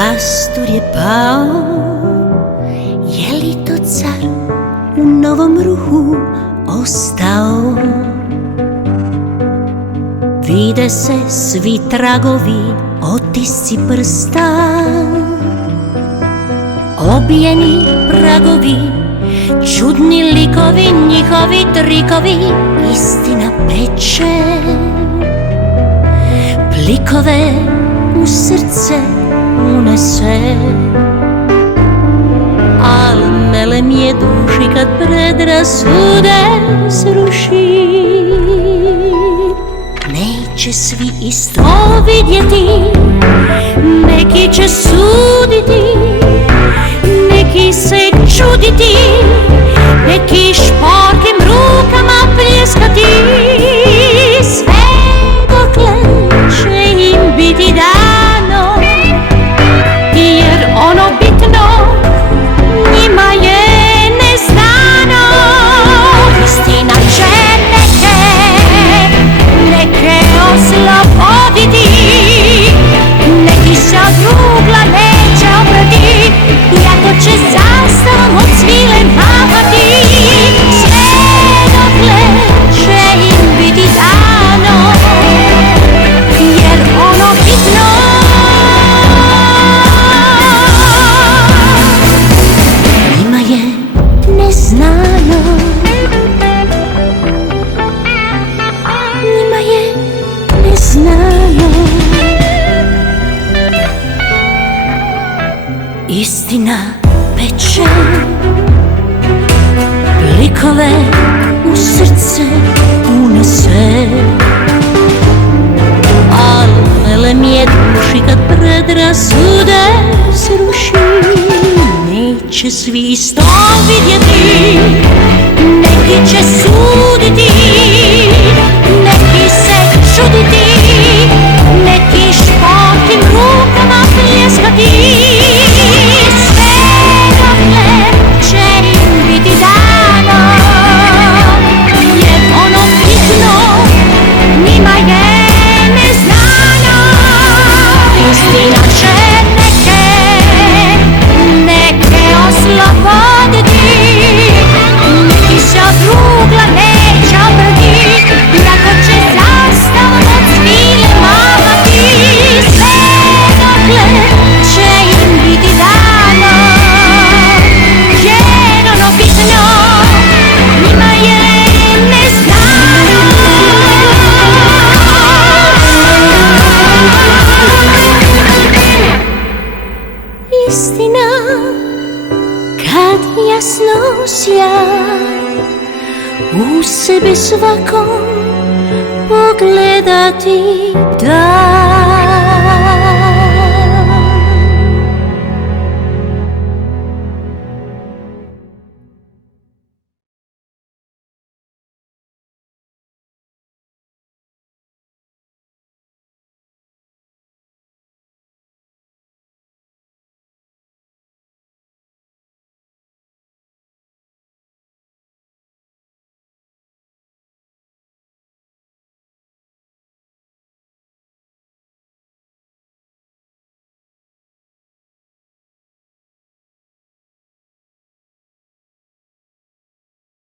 Jastur je pao, je li to car u novom ruhu ostao? Vide se svi tragovi, otisci prsta, obijeni pragovi, čudni likovi, njihovi trikovi, istina peče. Plikove u srce unese, al melem je duši kad predrasude sruši. Neće svi isto vidjeti, neki će suditi, neki se čuditi, neki šporkim rukama pljeskati. Sve dokle će im biti dano, jer ono bitno njima je neznano. Istina će neke osloboditi, neki se od rugla neće oprati, iako će zastavom od svile mahati. Sve dokle će im biti dano, jer ono bitno njima je neznano. Njima je neznano. Istina peče, likove u srce unese, al melem je duši kad predrasude sruši. Neće svi isto vidjeti, neki će suditi, neki se čuditi, neki šporkim rukama pljeskati. Sve dokle će im biti dano, jer ono bitno njima je neznano. Istina će neke osloboditi, neki se od rugla neće oprati, iako će zastavom od svile mahati. Sve dokle će im biti dano, jer ono bitno njima je neznano. Istina kad jasno sja, u sebi svakom pogledati da.